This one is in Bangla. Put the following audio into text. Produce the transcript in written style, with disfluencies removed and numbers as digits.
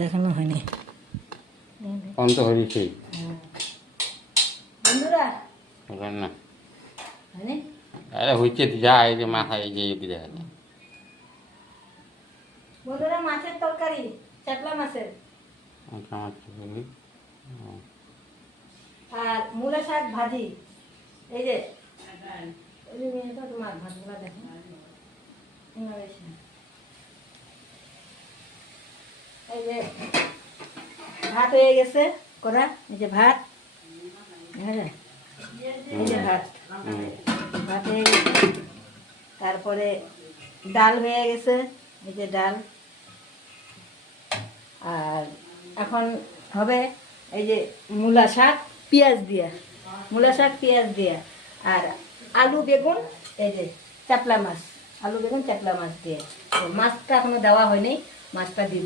দেখানো হয়নি। অন্ত হয়েছে বন্ধুরা না, হয়নি? আরে হয়েছে যা, এই যে মাথায় এই যে দেখা যায়। বন্ধুরা মাছের তরকারি, চাটলা মাছের, আর মূলা শাক ভাজি। এই যে ওই যে মেয়েটা তো মাছ ভাজগুলা দেখেন, এই যে ভাত হয়ে গেছে করা, এই যে ভাত, এই যে ভাত, ভাত হয়ে গেছে। তারপরে ডাল হয়ে গেছে, এই যে ডাল। আর এখন হবে এই যে মূলা শাক পেঁয়াজ দিয়া, মূলা শাক পেঁয়াজ দিয়া, আর আলু বেগুন, এই যে চাপলা মাছ, আলু বেগুন চাপলা মাছ দিয়ে। মাছটা এখনো দেওয়া হয়নি, মাছটা দিব।